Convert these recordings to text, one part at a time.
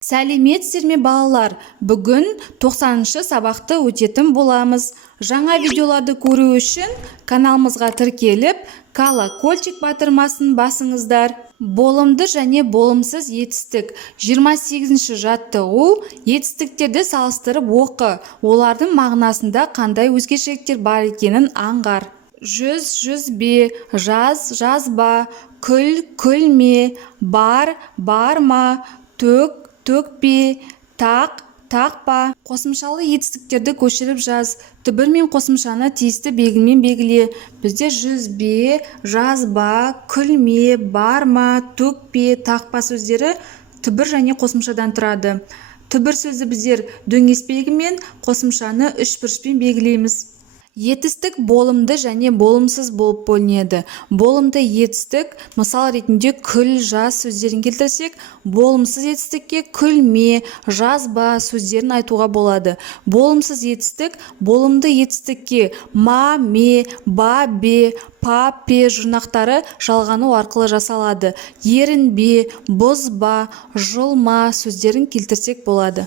Сәлеметсіздер ме балалар? Бүгін 90-шы сабақты өтетін боламыз. Жаңа видеоларды көру үшін каналымызға тіркеліп, колокольчик батырмасын басыңыздар. Болымды және болымсыз етістік. 28-ші жаттығу етістіктерді салыстырып оқы. Олардың мағынасында қандай өзгешеліктер бар екенін аңғар. Жүз, жүзбе, жаз, жазба, күл, күлме, бар, барма, төк, төкпе, тақ, тақпа. Қосымшалы етістіктерді көшіріп жаз. Түбір мен қосымшаны тиісті белгімен белгіле. Бізде жүзбе, жазба, күлме, барма, төкпе, тақпа сөздері түбір және қосымшадан тұрады. Түбір сөзді біздер дөңес белгімен, қосымшаны үшбұрышпен белгілейміз. Етістік болымды және болымсыз болып бөлінеді. Болымды етістік, мысал ретінде күл, жаз сөздерін келтірсек, болымсыз етістікке күлме, жазба сөздерін айтуға болады. Болымсыз етістік, болымды етістікке ма, ме, ба, бе, па, пе жұрнақтары жалғану арқылы жасалады. Ерінбе, бұзба, жұлма сөздерін келтірсек болады.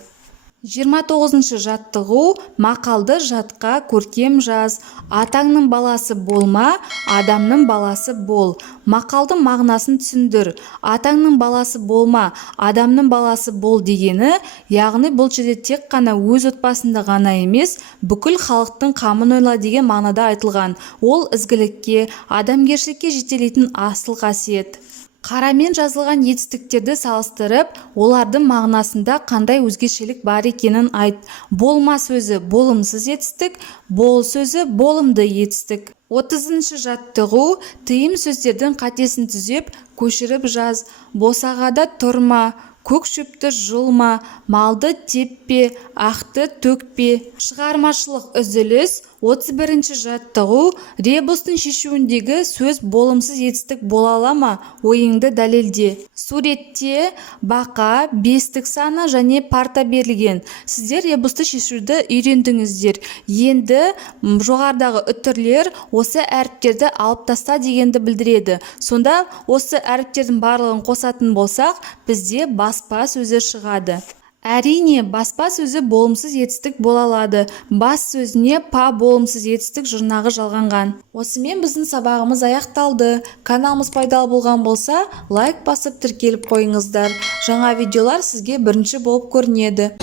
29-шы жаттығу мақалды жатқа көркем жаз. Атаңның баласы болма, адамның баласы бол. Мақалдың мағынасын түсіндір. Атаңның баласы болма, адамның баласы бол дегені, яғни бұл жерде тек қана өз отбасында ғана емес, бүкіл халықтың қамын ойла деген мағынада айтылған. Ол ізгілікке, адамгершілікке жетелейтін асыл қасиет. Қарамен жазылған етістіктерді салыстырып, олардың мағынасында қандай өзгешелік бар екенін айт. Болма сөзі болымсыз етістік, бол сөзі болымды етістік. 30-шы жаттығу тыйым сөздердің қатесін түзеп, көшіріп жаз. Босағада тұрма, көк шөпті жұлма, малды теппе, ақты төкпе. Шығармашылық үзіліс. 31-ші жаттығу ребустың шешуіндегі сөз болымсыз етістік бола ала ма? Ойыңды дәлелде. Суретте бақа, бестік саны және парта берілген. Сіздер ребусты шешуді үйрендіңіздер. Енді жоғарыдағы үтірлер осы әріптерді алып таста дегенді білдіреді. Сонда осы әріптердің барлығын қосатын болсақ, бізде баспа сөзі шығады. Әрине, баспа сөзі болымсыз етістік бола алады. Бас сөзіне па болымсыз етістік жұрнағы жалғанған. Осымен біздің сабағымыз аяқталды. Каналымыз пайдалы болған болса, лайк басып тіркеліп қойыңыздар. Жаңа видеолар сізге бірінші болып көрінеді.